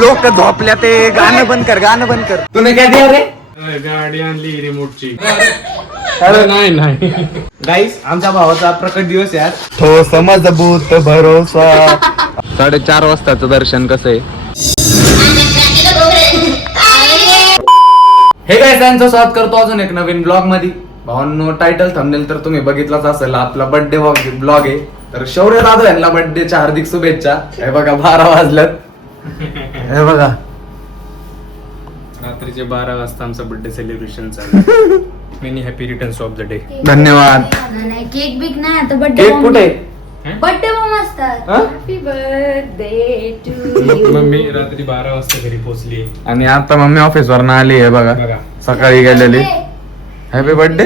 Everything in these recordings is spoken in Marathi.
लोक झोपल्या ते गाणं बंद कर तूने काय दिया रे गाडी आणली रिमोटची नाही गाईस आमच्या भावाचा प्रकट दिवस आहे आज. तो समजबूत भरोसा 4:30 वाजताचं दर्शन कसं आहे हे काय त्यांचं स्वागत करतो अजून एक नवीन ब्लॉग मध्ये. भावांनो टायटल थंबनेल तर तुम्ही बघितलाच असेल. आपला बर्थडे ब्लॉग आहे. तर शौर्य दादा यांना बर्थडेच्या हार्दिक शुभेच्छा. हे बघा 12 वाजल्यात. हे बघा रात्रीचे 12 वाजता आमचा बर्थडे सेलिब्रेशन चालू. Many happy returns of the day. धन्यवाद. केक बिक नाही आता बर्थडे केक कुठे बर्थडे बॉम्ब असतात. Happy birthday to you. Mummy रात्री 12 वाजता घरी पोहोचली आणि आता मम्मी ऑफिस वरनं आली आहे बघा. सकाळी गेलेली. Happy birthday.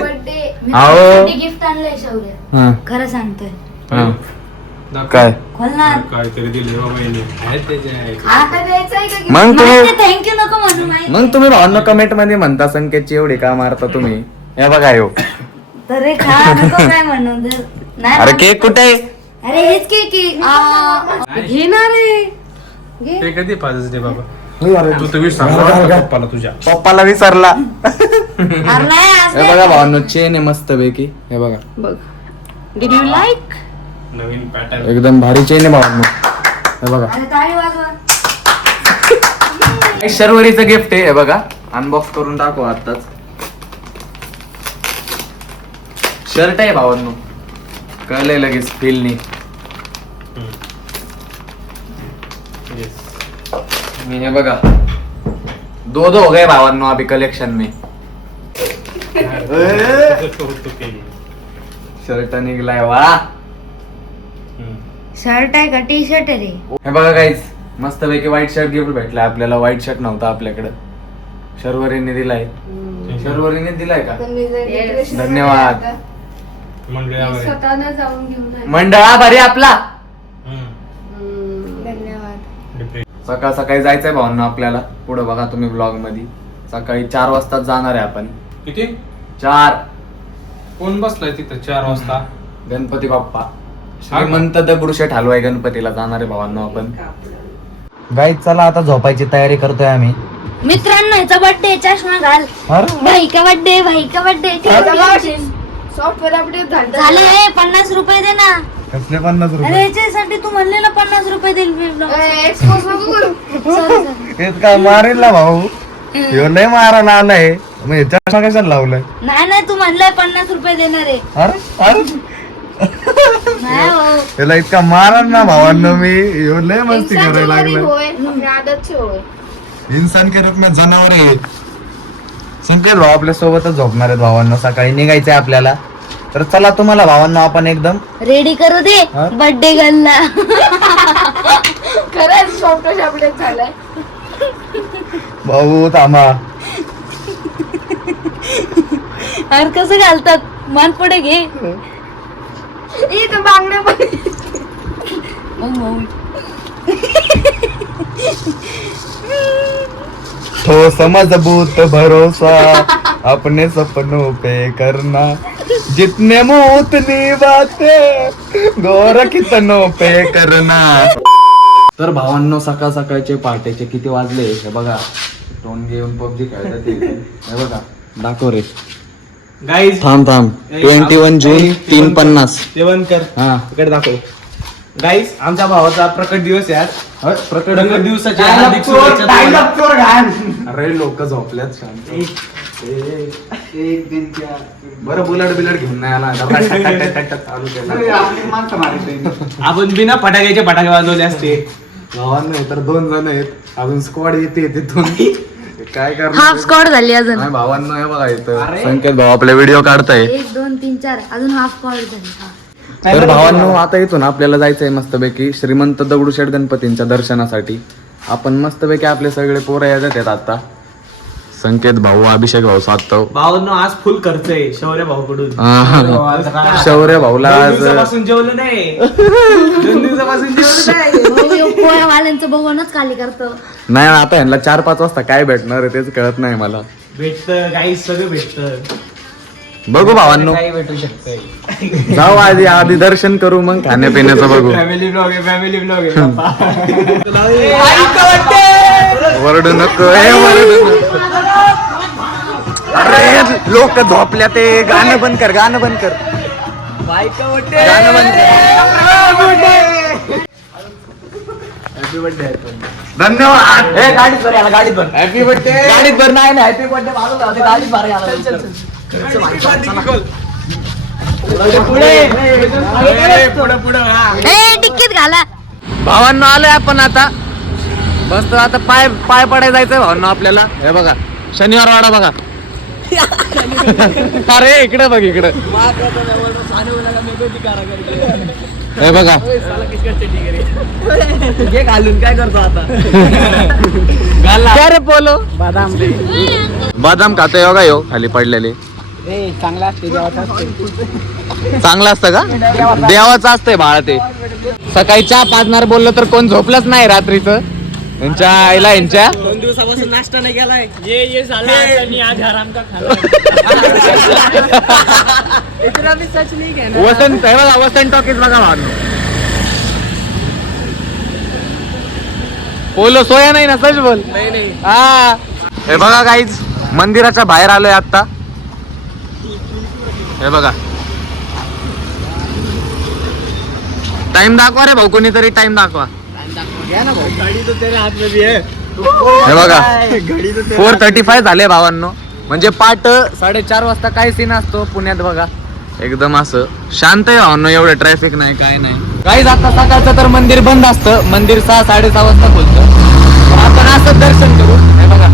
आओ. गिफ्ट आणलंय शौर्य. खरं सांगतोय. काय खोलणार काहीतरी दिले बाबा आता द्यायचंय का मग तुम्ही थँक्यू नको म्हणू माहिती. मग तुम्ही भावना कमेंट मध्ये म्हणता संकेतची एवढी का मारता तुम्ही. हे बघा यो तर रे खा नको काय म्हणू तर नाही. अरे केक कुठे आहे. अरे हेच केक घेणार रे. ते कधी फादर्स डे बाबा तू तुम्ही सांगा पप्पाला तुझ्या. पप्पाला विसरला. अरे नाही आज हे बघा भावनो चेन आहे मस्त पैकी. हे बघा बघ. Did you like. Naveen pattern एकदम भारी चेन आहे भावनो. हे बघा अरे ताळी वाजवा. शर्वरीचं गिफ्ट आहे. हे बघा अनबॉक्स करून टाकू आताच. शर्ट आहे भावांनो. कळलंय लगेच फीलनी. मी हे बघा दो हो गए भावांनो अभी कलेक्शन में. शर्ट निघलाय वा. शर्ट आहे का टी शर्ट आहे रे. हे बघा गाईज मस्त पैकी व्हाईट शर्ट गिफ्ट भेटलाय आपल्याला. व्हाईट शर्ट नव्हता आपल्याकडे. शर्वरीने दिलाय. शर्वरीने दिलाय का. धन्यवाद. स्वतःला जाऊन घेऊन मंडळ आभारी आपला. धन्यवाद. सकाळ सकाळी जायचंय भावांना आपल्याला. पुढे बघा तुम्ही ब्लॉग मध्ये. सकाळी 4 वाजता जाणार आहे आपण. किती 4. कोण बसलाय तिथं 4 वाजता. गणपती बाप्पा श्रीमंत दगडूशेठ हलवाई गणपतीला जाणार आहे भावांनो आपण. गाईज चला आता झोपायची तयारी करतोय आम्ही. मित्रांनो याचा बर्थडे चष्मा घाल. भाई का बर्थडे भाई का बर्थडे. सॉफ्टवेअर अपडेट झाले. 50 रुपये दे ना. कसले 50 अरे याच्यासाठी तू म्हणलेला 50 रुपये देईल. का मारेल ना भाऊ. ह्यो लय मारायला आलाय. मग चष्मा कशाला लावलाय. नाही तू म्हणलाय 50 रुपये देणार आहे. अरे नाही हो. त्याला इतका मारल ना भावांनो मी. ह्यो लय मस्ती करायला लागला. इंसान के रूप में जनावर आहे. संकेत भाऊ आपल्या सोबतच झोपणार आहेत भावांनो. सकाळी निघायचंय आपल्याला. तर चला तुम्हाला भावांनो आपण एकदम रेडी करू दे बर्थडे गर्लला. खरंच सॉफ्टवेअर अपडेट झालाय. भाऊ थांबा. अरे कसं घालतात मान पुढे घे. बांगड्या तो समजबूत भरोसा अपने सपनों पे करना जितने मुंह उतनी बातें गौर कितनों पे करना. तर भावांनो सकाळ सकाळचे पहाटेचे किती वाजले हे बघा. टोन घेऊन पबजी खेळतात. हे बघा दाखव रे. गाईज थांब 21 जून 3:50. जेवण कर. हा इकडे दाखव. गाईज आमच्या भावाचा प्रकट दिवस आहे आज. प्रकट दिवसाच्या हार्दिक शुभेच्छा. अरे लोक झोपल्यात शांत. बरं बुलट घेऊन नाही आला. चालू केलं. आपण बिना फटाक्याचे फटाके वाजवले असते. भावांना तर 2 जण आहेत. अजून स्क्वॉड येते तिथून. काय करणार. हाफ स्कॉट झाली अजून. नाही भावांना हे बघा इथं संकेत भाऊ आपले व्हिडिओ काढताय. 1 2 3 4 अजून हाफ स्कॉट झाली. तर भावांनो आता इथून आपल्याला जायचंय मस्तपैकी श्रीमंत दगडूशेठ गणपतींच्या दर्शनासाठी. आपण मस्तपैकी आपले सगळे पोरं येतात आहेत आता. संकेत भाऊ अभिषेक भाऊ सातव. भावांनो आज फुल खर्च आहे शौर्य भाऊकडून. शौर्य भाऊला आज जेवलं नाही. 2 दिवसापासून जेवलं नाही. पोळ्यावाल्यांचं बघूनच खाली करतो. नाही आता यांना 4-5 वाजता काय भेटणार आहे तेच कळत नाही मला. भेटतं काही सगळं भेटतं. बघू भावांनो काही भेटू शकतंय. जाऊ आधी दर्शन करू मग खाण्यापिण्याचं बघू. फॅमिली ब्लॉग आहे. वरडू नको हे वरडू नको. अरे लोक झोपल्या ते गाणं बंद कर गाणं बंद कर गाणं बंद कर. धन्यवाद. गाडीत भर याला गाडीत भर हॅपी बर्थडे. गाडीत भर नाही हॅपी बर्थडे मारून जाऊ दे, गाडीत भर याला टिकीत घाला. भावांना आलोय आपण आता बस आता पाय पाय पडाय जायचंय भावांना आपल्याला. हे बघा शनिवार वाडा बघा. अरे इकडे बघ इकडे हे बघा घे घालून काय करतो आता काय रे पोलो बदाम खातोय बघा यो खाली पडलेले. चांगला असते चांगलं असतं का देवाचं असतंय बाळा ते. सकाळी चहा पाजणार बोललो तर कोण झोपलंच नाही रात्रीचं यांच्या आईला यांच्या. 2 दिवसापासून नाश्ता नाही केलाय ये झाला आज आराम का खाना इतना भी सच नहीं कहना. वसंत हे बघा वसंत टॉकीज बघा भावांनो. पोलो सोया नाही ना सच बोल. नाही हा हे बघा काहीच मंदिराच्या बाहेर आलोय आता. हे बघा टाइम दाखवा रे भाऊ कोणीतरी टाइम दाखवा. गाड़ी तो तेरे हाथ में भी है. हे बघा गाड़ी तो 4:35 झाले भावांनो. म्हणजे पाट 4:30 वाजता काय सीन असतो पुण्यात बघा. एकदम असं शांत आहे भावांनो. एवढं ट्रॅफिक नाही काय नाही. काहीच आता सकाळचं तर मंदिर बंद असतं. मंदिर 6-6:30 वाजता खुलतं. आपण असं दर्शन करू. हे बघा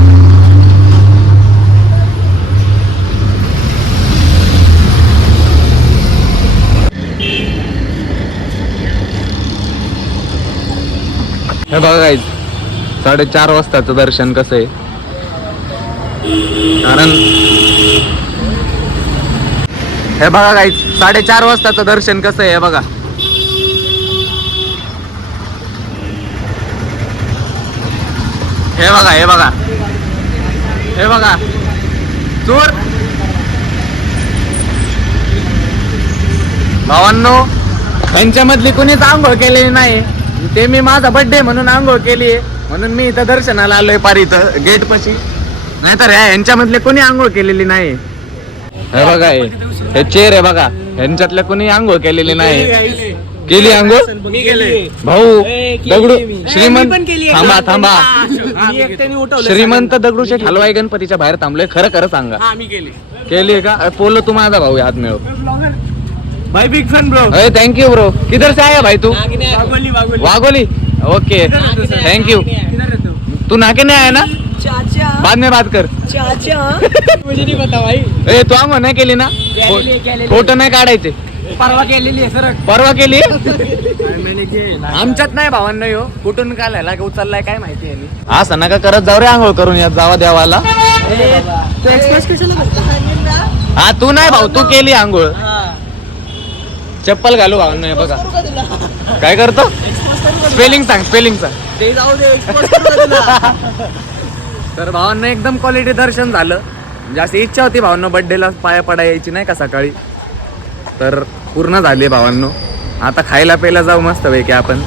हे बघा गाईज 4:30 वाजताचं दर्शन कसं आहे. कारण हे बघा गाईज 4:30 वाजताचं दर्शन कसं आहे. हे बघा हे बघा हे बघा हे बघा चोर भावांनो यांच्यामधली कोणीच आंघोळ केलेली नाही. ते मी माझा बर्थडे म्हणून आंघोळ केली म्हणून मी इथं दर्शनाला आलोय पार इथं गेट पाशी. नाहीतर यांच्यामधले कोणी आंघोळ केलेली नाही. हे बघा हे चेअर आहे बघा. यांच्यातल्या कोणी आंघोळ केलेली नाही. केली आंघोळ मी गेले भाऊ दगडू श्रीमंत पण केली. थांबा थांबा मी एकट्याने उठवलं. श्रीमंत दगडूशेठ हलवाई गणपतीच्या बाहेर थांबलोय. खरं खरं सांगा हा मी केली. केली का. पोलो तू माझा भाऊ हात मिळव. भाई बिग फैन ब्रो. अरे थँक्यू ब्रो. किधर से आया भाई तू. Wagholi Wagholi Wagholi okay thank you. किधर है तू. तू नाके नहीं आया ना. चाचा बाद में बात कर. चाचा मुझे नहीं पता भाई. ए तू आंघोळ नाही केली ना. केलेली. फोटो नाही काढायचे. परवा केलेली आहे सर. परवा केली मैंने केला. आमच्यात नाही भावांना यो कुठून काढायला का उचललाय काय माहिती आहे. असं नका करत जाऊ रे. आंघोळ करून या जावा देवाला. तू एक्सप्रेस कशाला करतो. हा तू नाही भाऊ तू केली आंघोळ. चप्पल घालू भावांना हे बघा काय करतो. स्पेलिंग सांग स्पेलिंग सांग. ते जाऊ दे एक्सपोज करू का तुला. तर भावांना एकदम क्वालिटी दर्शन झालं. जास्त इच्छा होती भावांना बर्थडेला पाया पडा यायची नाही का सकाळी. तर पूर्ण झाली भावांनो. आता खायला प्यायला जाऊ मस्त पैकी आपण.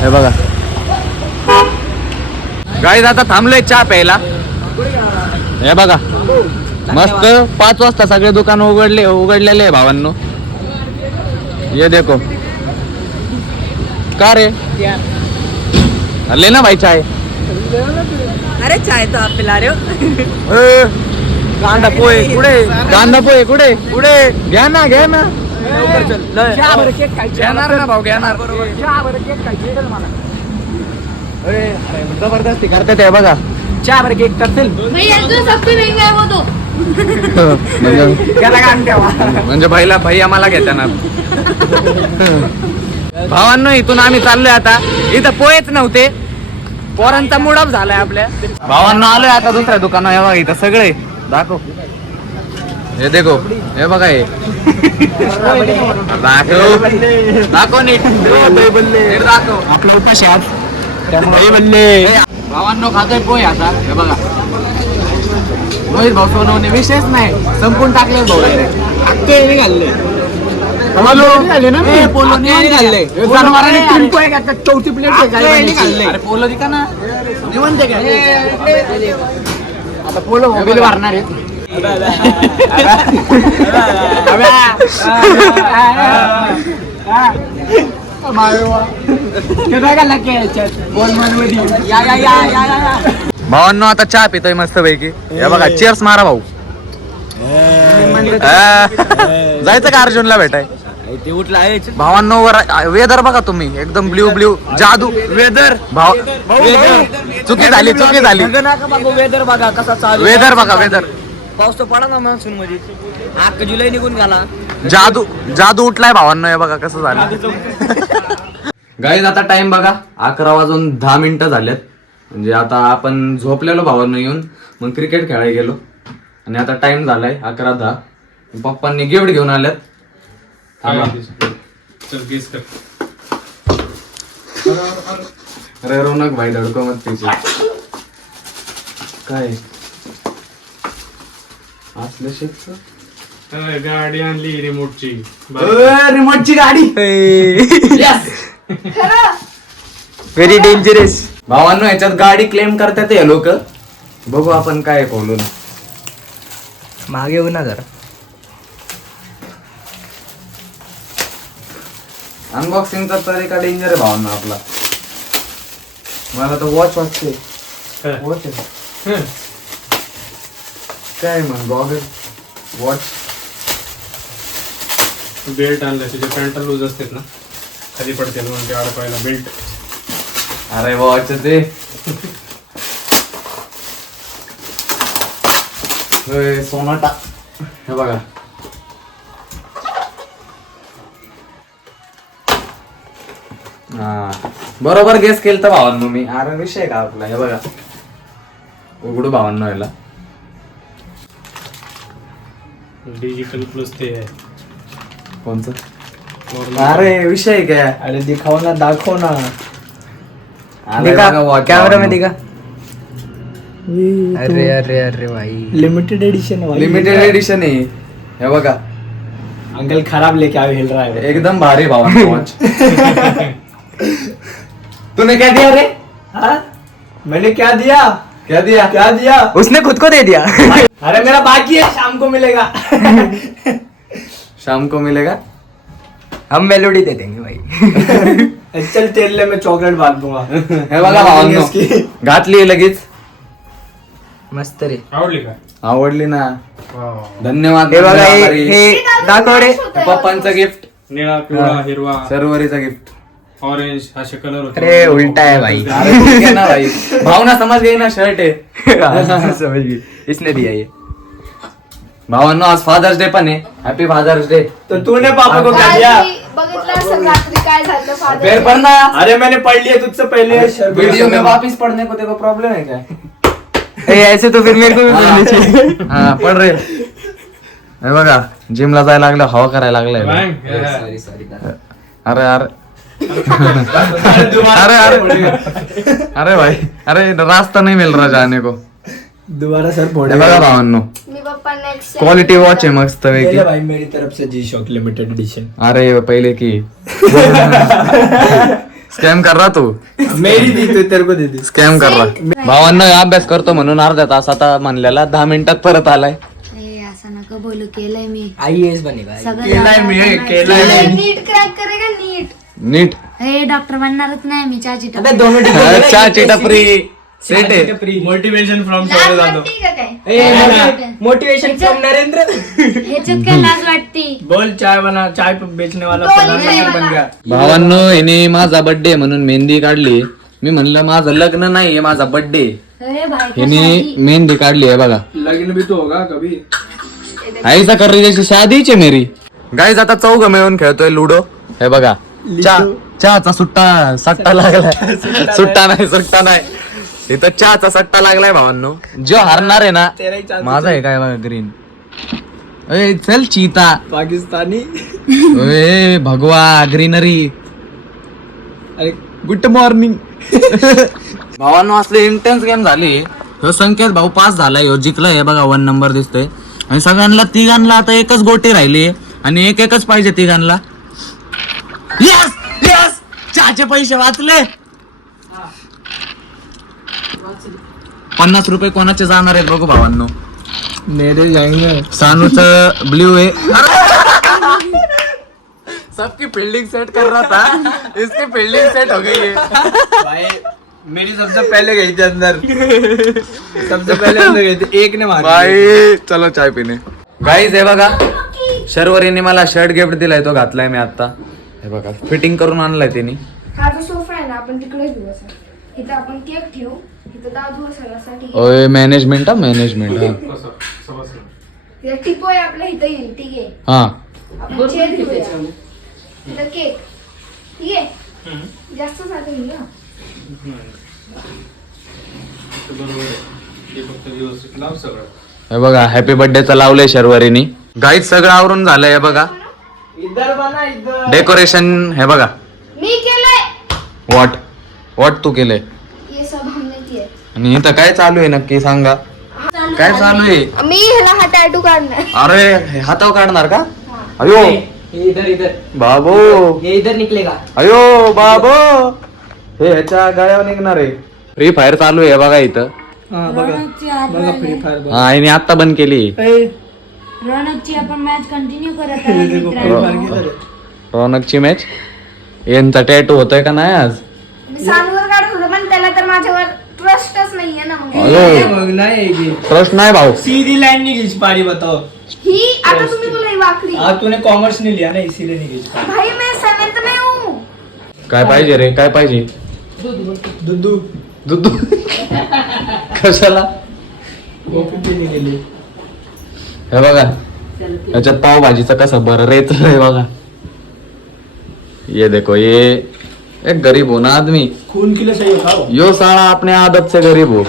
हे बघा गाईज आता थांबलोय चहा प्यायला. हे बघा मस्त 5 वाजता सगळे दुकान उघडलेले आहे भावांनो. ये देखो का रे लेना भाई चाय. अरे चाय तो आप पिला रहे हो. कांदा पोहे कुठे. कांदा पोहे कुठे कुठे घ्या ना घ्या ना. घेणार ना भाऊ घेणार. जबरदस्ती करते ते बघा. चहा बरं केक करतील. भैया जो सबसे महंगा है वो दो. म्हणजे भैया मला घेताना. भावांनो इथून आम्ही चाललोय आता. इथं पोहेच नव्हते. पोरांचा मूड ऑफ झालाय आपल्या. भावांनो आलोय आता दुसऱ्या दुकानात. हे बघा इथं सगळे दाखव. हे देखो हे बघा हे दाखव दाखव नीट दाखव. आपला उपाशी आज. भावांनो खातोय पोहे आता. हे बघा मोहित भाऊ सोनवणे विशेष नाही संपून टाकले भाऊ. अक्के घालले. चौथी प्लेट अरे पोलो दिका ना आता पोलो मोबाईल मारणार आहे भावांनो आता चहा पितोय मस्त पैकी. हे बघा चेअर्स मारा भाऊ. जायचं का अर्जुनला भेटाय ते उठला आहे भावांनो. वेदर बघा तुम्ही एकदम ब्ल्यू ब्ल्यू जादू वेदर भाव. चुकी झाली वेदर बघा कसा चालू वेदर बघा वेदर. पाऊस तर पडा ना मान्सून मध्ये 8 जुलै निघून गेला. जादू जादू उठलाय भावांनो. हे बघा कसं झालं. गाईज आता टाइम बघा 11 वाजून 10 मिनिटं झालेत. म्हणजे आता आपण झोपलेलो भावांनो येऊन मग क्रिकेट खेळायला गेलो आणि आता टाइम झालाय 11:10. पप्पांनी गिफ्ट घेऊन आल्यात. अरे रौनक भाई धडको मत तिचे काय असलं शेतच गाडी आणली रिमोटची रिमोटची गाडी. Very dangerous. भावांनो याच्यात गाडी क्लेम करतात हे लोक. बघू आपण काय खोलून. मागे येऊ ना जरा. अनबॉक्सिंगचा तरीका डेंजर आहे भावांना आपला. मला तर वॉच वाटते. वॉच आहे काय मग गॉगल वॉच. बेल्ट आणलं तिचे पॅन्ट लूज असतात ना खाली पडते म्हणून ते अडकायला बेल्ट. अरे वॉच ते सोनाटा. हे बघा हा बरोबर गेस केलं तर भावांनो मी. अरे विषय का आपला. हे बघा उघडू भावांनो याला. डिजिटल प्लस ते आहे कोणचं. अरे विषय काय. अरे दिखाव ना दाखव ना. कॅमेरा मध्ये का. अरे अरे अरे भाई लिमिटेड एडिशन लिमिटेड एडिशन आहे. हे बघा अंकल खराब लेके आए हिल रहा है एकदम भारी भावांनो वॉच. तूने क्या दिया रे. हाँ? मैंने क्या दिया क्या दिया उसने खुद को दे दिया. अरे मेरा बाकी है शाम को मिलेगा. शाम को मिलेगा. हम मेलोडी दे देंगे भाई. चल तेरे लिए मैं चॉकलेट बांध दूंगा. हे बघा भावांनो घातली लगेच. मस्त रे. आवडली का आवडली ना. वाव. धन्यवाद. हे बघा हे दाखव रे. पप्पांचं गिफ्ट. निळा पिवळा हिरवा सर्वरीचं गिफ्ट. ऑरेंज असे कलर होते. अरे उल्टा है भाई. ना भाई भावना समझ गई ना. शर्ट है. समझ गई इसने दिया ये. भावांनो आज फादर्स डे पण आहे. हॅपी फादर्स डे. तो तूने पापा को क्या दिया. बघितलं असेल रात्री काय झालं फादर. फिर पढ़ना. अरे मैंने पढ़ लिया तुझसे पहले. वीडियो में वापिस पढ़ने को देखो प्रॉब्लम है क्या. ऐसे तो फिर मेरे को भी पढ़नी चाहिए. हा पड रे. हे बघा जिमला जायला लागलं हवा करायला लागलाय. अरे अरे अरे अरे अरे भाई अरे रास्ता नहीं मिल रहा जाने को. दोबारा सर फोड़े. बघा भावांनो मी पप्पा नेक्स्ट क्वालिटी वॉच आहे मस्त पैकी. भाई मेरी तरफ से जी शॉक लिमिटेड एडिशन. अरे पहिले की स्कॅम कर रहा तू. मेरी दी तो तेरे को दे दी. स्कॅम कर रहा. भावांनो अभ्यास करतो म्हणून अर्धा तास आता म्हणलेला 10 मिनिटात परत आलाय. असं नका बोलू. केलंय मी आईएएस बनेगा. केलंय मी नीट क्रॅक करेगा नीट. नीट हे डॉक्टर बनणारच नाही मी. चहाची अबे 2 मिनट चहाची टपरी सेट आहे. मोटिवेशन फ्रॉम लाज वाटती का काय. Motivation from Narendra. ह्याच्यात काय लाज वाटती. बोल चाय बना. चाय बेचने वाला प्रधानमंत्री बन गया. भावांनो याने माझा बर्थडे म्हणून मेहंदी काढली. मी म्हणलं माझं लग्न नाहीये माझा बर्थडे. अरे भाई याने मेहंदी काढली आहे बघा. लगन भी तो होगा कभी. ऐसा कर रही जैसे शादीच आहे मेरी. गाईज आता चौघ मिळून खेळतोय लुडो. हे बघा चहाचा सट्टा लागलाय. सुट्टा नाही इथं चहाचा सट्टा लागलाय भावांनो. जो हारणार आहे ना माझा आहे काय बघा ग्रीन. चल चीता पाकिस्तानी. भगवा ग्रीनरी. अरे गुड मॉर्निंग. भावांनो असले इंटेन्स गेम झाली. ह्यो संकेत भाऊ पास झालाय. ह्यो जिंकलाय. हे बघा 1 नंबर दिसतोय. आणि सगळ्यांना तिघांना आता एकच गोटी राहिली. आणि एक एकच पाहिजे तिघांना. यस यस, चहाचे पैसे वाचले. 50 रुपये कोणाचे जाणार आहेत बघू भावांनो. मेरे जाएंगे. सानूच ब्ल्यू है. सबकी फील्डिंग सेट कर रहा था, इसकी फील्डिंग सेट हो गई है. भाई मेरी सबसे पहले गई थी अंदर. सबसे पहले अंदर गई थी, एक ने मारी. भाई चलो चाय पिणे. गाईज हे बघा, शर्वरीने मला शर्ट गिफ्ट दिलाय, तो घातलाय मी आता. हे बघा फिटिंग करून आणलाय तिने. हा जो सोफा आहे ना आपण तिकडेच घेऊ असं. इथं आपण केक ठेवू, इथं दादू सगळ्यासाठी ओय मॅनेजमेंट हा, मॅनेजमेंट हा. कसं समजलं. तिथं टिपोय आपल्या इथं येईल, ठीक आहे. हा आपण चेअर घेऊया. इथं केक, ठीक आहे. जास्त साधं घेऊ ना. ते बरोबर आहे. ते फक्त व्यवस्थित लाव सगळं. हे बघा हॅपी बर्थडेचं लावलंय शर्वरीनी. गाईज सगळं आवरून झालंय. हे बघा डेकोरेशन. हे बघा मी केलंय. वॉट तू केलंय. ये सब हमने किया. आणि इथं काय चालू आहे नक्की सांगा. काय चालू आहे. मी ह्याला हा टॅटू काढणार. अरे हे हातावर काढणार का. अयो इधर इधर बाबो, ये इधर निकलेगा. अयो बाबो, हे ह्याच्या गळ्यावर निघणार आहे. फ्री फायर चालू आहे बघा इथं. बघा फ्री फायर. हा आणि आता बंद केली. रौनकची आपण मॅच कंटिन्यू करत आहे मित्रांनो. रौनकची मॅच. यांचा टॅटू होतोय का नाही आज. मी सानूवर काढत होतो पण त्याला तर माझ्यावर ट्रस्टच नाहीये ना. मग अयो नहीं ट्रस्ट नाही भाऊ. सीधी लाइन नहीं खींच पा रही, बताओ. ही आता तुम्ही बोला ही वाकडी. हाँ तूने कॉमर्स नहीं लिया ना, इसीलिए नहीं खींच पा भाई मैं 7th में हूँ. काय पाहिजे रे, काय पाहिजे. रही. दूध दूध कशाला. कॉफी पीने के लिए. हे बघा याच्यात पावभाजीचं कसं बरं रेचलंय बघा. ये देखो, ये एक गरीब हो ना आदमी. खून के लिए सही होता हो. यो साला अपने आदत से गरीब हो.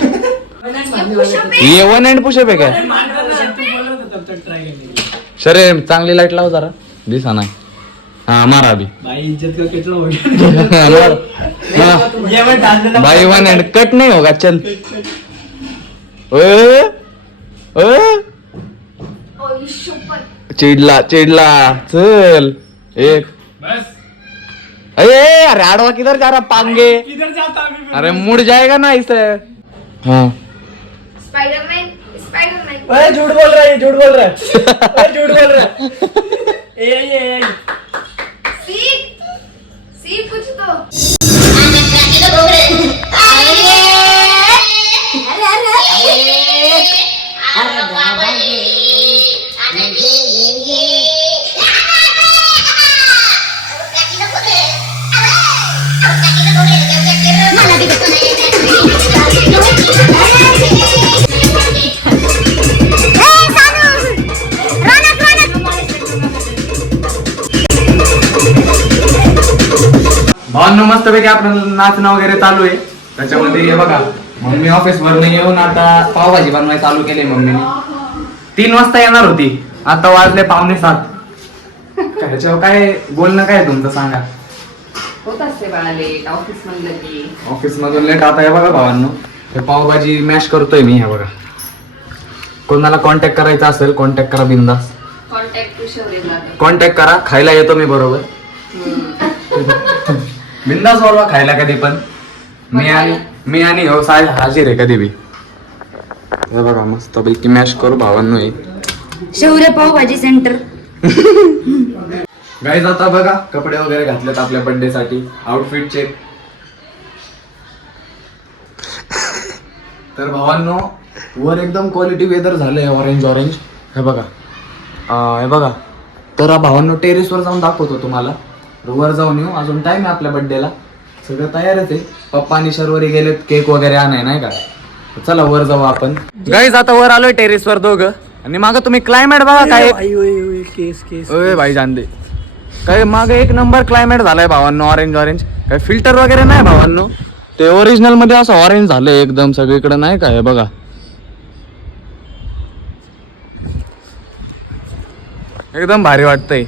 ये वन एंड पुशअप आहे काय. तब तक ट्राई करने. शरे चांगली लाईट लाव जरा, दिसा नाही. हा मारा अभी. भाई इज्जत का कितना हो गया. मार. ये मैं डाल देना. भाई वन एंड कट नहीं होगा. चल ओए ओए, ओय शपथ. चिडला चल. एक बस. अरे आडवा किधर जा रहा पांगे. इधर जाता अभी. अरे मुड़ जाएगा ना इसे. हाँ स्पाइडरमैन. ओए झूठ बोल रहा है, झूठ बोल रहा है. ओए झूठ बोल रहा है. ए सीख कुछ तो. भावांनो मस्तपैकी आपलं नाचणं वगैरे चालू आहे. त्याच्यामध्ये हे बघा मम्मी ऑफिस वरनं येऊन आता पावभाजी बनवायला चालू केली मम्मीने. 3 वाजता येणार होती, आता वाजले 6:45. ह्याच्यावर काय बोलणं काय तुमचं सांगा. होत असते बाळा लेट ऑफिस मधलं की. ऑफिस मधून लेट आता हे बघा भावांनो, हे पावभाजी मॅश करतोय मी. हे बघा कोणाला कॉन्टॅक्ट करायचा असेल कॉन्टॅक्ट करा बिंदास. कॉन्टॅक्ट टू शौर्य. कॉन्टॅक्ट करा, खायला येतो मी बरोबर. बिंदास बोलवा खायला कधी पण. मी आणि हो साहेब हाजीर आहे कधी बी. हे बघा मस्त पैकी मॅश करू भावांनो. शौर्य पावभाजी सेंटर. गाईज आता बघा कपडे वगैरे घातलेत आपल्या बर्थडे साठी. Outfit check. तर भावांनो वर एकदम क्वालिटी वेदर झालंय, ऑरेंज. हे बघा तर भावांनो टेरेसवर जाऊन दाखवतो तुम्हाला. वर जाऊन येऊ, अजून टाइम आहे आपल्या बर्थडेला. सगळं तयारच आहे. पप्पा आणि शर्वरी गेलेत केक वगैरे आणाय नाही का. चला वर जाऊ आपण. गाईज आता वर आलोय टेरेसवर दोघं. आणि मागं तुम्ही क्लायमेट बघा काय. केस ओय भाई जान दे. काय मागे एक नंबर क्लायमेट झालाय भावांनो. ऑरेंज काय फिल्टर वगैरे नाही भावांनो. ते ओरिजिनल मध्ये असं ऑरेंज झालंय एकदम सगळीकडे नाही काय. बघा एकदम भारी वाटतंय.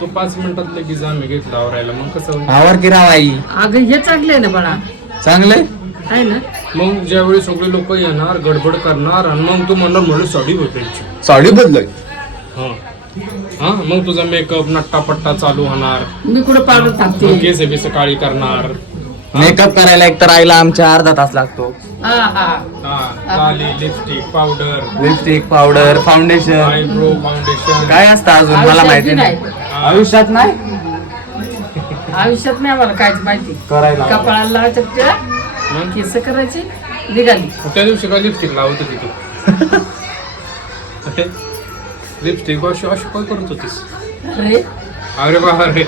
तो 5 मिनिटात लगेच आम्ही घेतला आवरायला. मग कसं होईल? आवर की रावाई अगं हे चांगले ना बाळा. चांगलंय. आहे ना. मग ज्यावेळी सगळे लोक येणार गडबड करणार आणि मग तू म्हणणार म्हणून साडी बदलायची. साडी बदलाय. हा मग तुझा मेकअप नट्टापट्टा चालू होणार, मी कुठं पावडर टाकते केस बिस काळी करणार, मेकअप करायला एक तर आईला आमच्या अर्धा तास लागतो. लाली, lipstick, powder, lipstick, powder, foundation, eyebrow foundation, काय असतं अजून मला माहिती नाही. आयुष्यात नाही आयुष्यात नाही आम्हाला कायच माहिती. करायला कपाळाला लावायचं, केस करायचे, निघाली. त्या दिवशी काय लिपस्टिक लावत होती तू? लिपस्टिक अशी अशी काय करत होतीस? अरे अरे बाबा रे,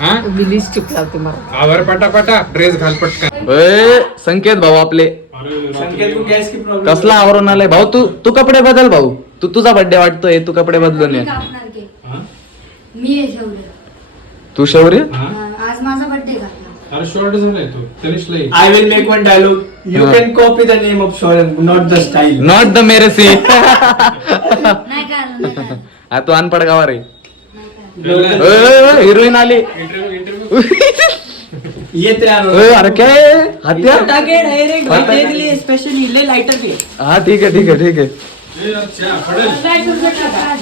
हा मी लिपस्टिक लावते मला. आवर पटापटा ड्रेस घाल पटकन. संकेत भाऊ आपले संकेत तू गॅस की प्रॉब्लेम कसला आवरून आलाय भाऊ. तू कपडे बदल भाऊ. तुझा बर्थडे वाटतोय, तू कपडे बदलून ये. कापणार केक मी आहे शौर्य. तू शौर्य आज माझा बर्थडे कापणार. अरे शॉर्ट झालाय तू तनिषला ये. I will make one dialogue. You can copy the name of Shoran, not the style. Not the मेरे सी. नाही का तू अनपड गावा रे. Interview हिरोईन आली. येत राहणार. अरे काय हत्या. टाके डायरेक्ट भाई देख लिए स्पेशली ले लाइटर पे. हा ठीक है ठीक है ठीक है.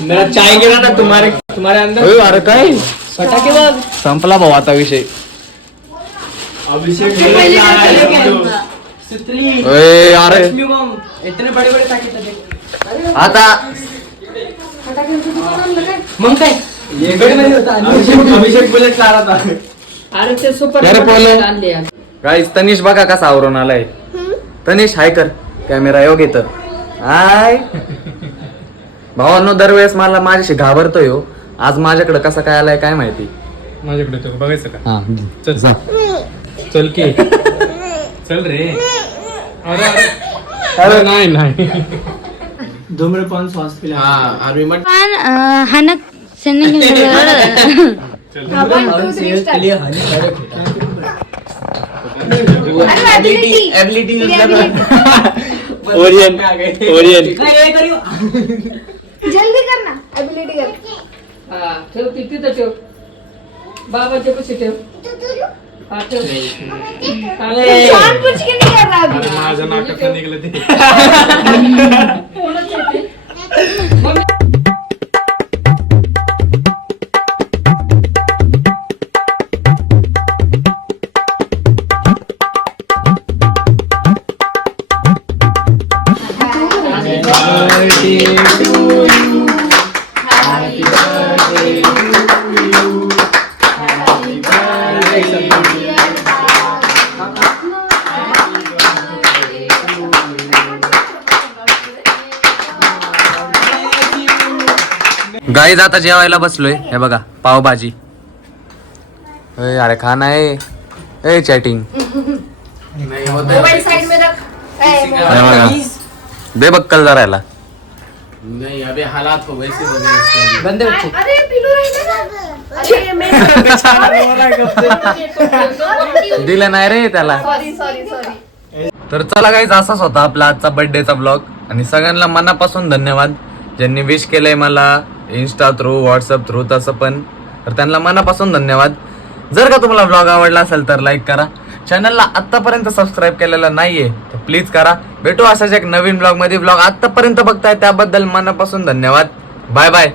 मेरा चाय गिरा ना तुम्हारे अंदर. अरे काय फटाके बघ. संपला भाऊ आता विषय. अभिषेक सुतली अरे लक्ष्मी बम इतने बड़े बड़े टाके थे देख. आता मग काय अभिषेक बुलेट ला रहा था. अरे ते सुपर अरे बोलो. आणले आज. गाईस तनिष बघा कसा आवरून आलाय. तनिष हाय कर कॅमेरा योग येत. हाय भावांनो, दरवेळेस मला माझ्याशी घाबरतोय हो. आज माझ्याकडे कसा काय आलाय काय माहिती. माझ्याकडे तो बघायचं का? हा चल चल की चल रे. अरे अरे नाही नाही. धूम्रपान श्वास पिला. पण हानक एबिलिटी ओरियन ओरियन. काय करियो जल्दी कर ना ऍबिलिटी कर. हा ठेव तिथं ठेव. बाबाच्या पशी ठेव. हा ठेव. छान कुछ के नहीं कर रहा अभी. अरे माझं नाटक निघलं ते. कोणाचं आहे ते? गाईज आता जेवायला बसलोय. हे बघा पावभाजी. अरे खाना आहे चॅटिंग. मोबाइल साइड में रख. दे बक्कल जरायला. बंदे बच्चे. अरे पिलू राहिले ना. अरे मैं दिलं नाही रे त्याला. सॉरी. तर चला गाईज असाच होता आपला आजचा बर्थडेचा ब्लॉग. आणि सगळ्यांना मनापासून धन्यवाद ज्यांनी विश केलंय मला इंस्टा थ्रू, व्हॉट्सअप थ्रू, तसं पण. तर त्यांना मनापासून धन्यवाद. जर का तुम्हाला ब्लॉग आवडला असेल तर लाईक करा. चॅनलला आत्तापर्यंत सबस्क्राईब केलेलं नाहीये तर प्लीज करा. भेटू असाच एक नवीन ब्लॉग मध्ये. ब्लॉग आत्तापर्यंत बघताय त्याबद्दल मनापासून धन्यवाद. Bye bye.